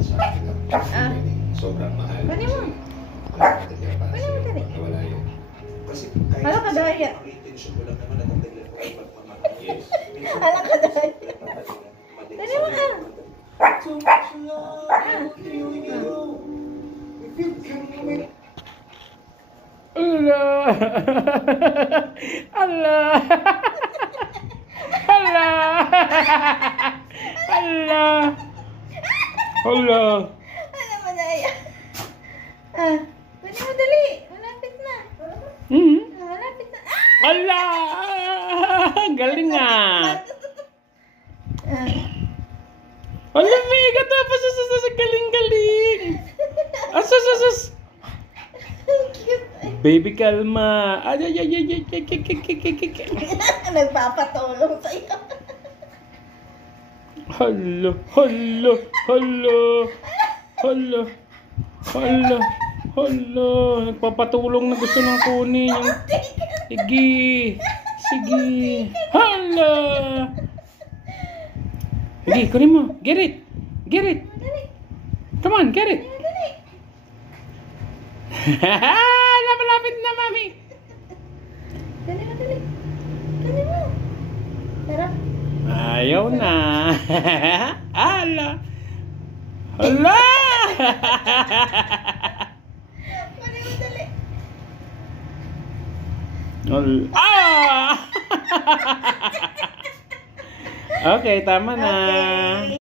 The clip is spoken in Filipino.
sa akin. Sobrang mahal. Kunin mo. Kunin mo dali. Nawala yun. Kasi Hala ka daya. ang intention ko lang naman na tanggalin ko ay pagmamahal. Yes. Hala ka daya. Dali mo ah. So much love to you. If you can Allah! Allah! Allah! Allah! Allah! Hala mo daya. Ah. Kunin mo dali. Malapit na. Malapit na. Ah! Allah! Galing ah! Allah, mega tapos sa galing-galing! Asus! Cute. Baby, kalma! Ay! Nagpapatulong sa'yo. Hala! Nagpapatulong na gusto ng kunin yung... Sige! Hala! Sige, kunin mo! Get it! Come on, get it! Malapit na, mami! Dali mo. Dali mo. Sarap. Ayaw na! Hala! Dali mo dali. Okay, tama na. Okay.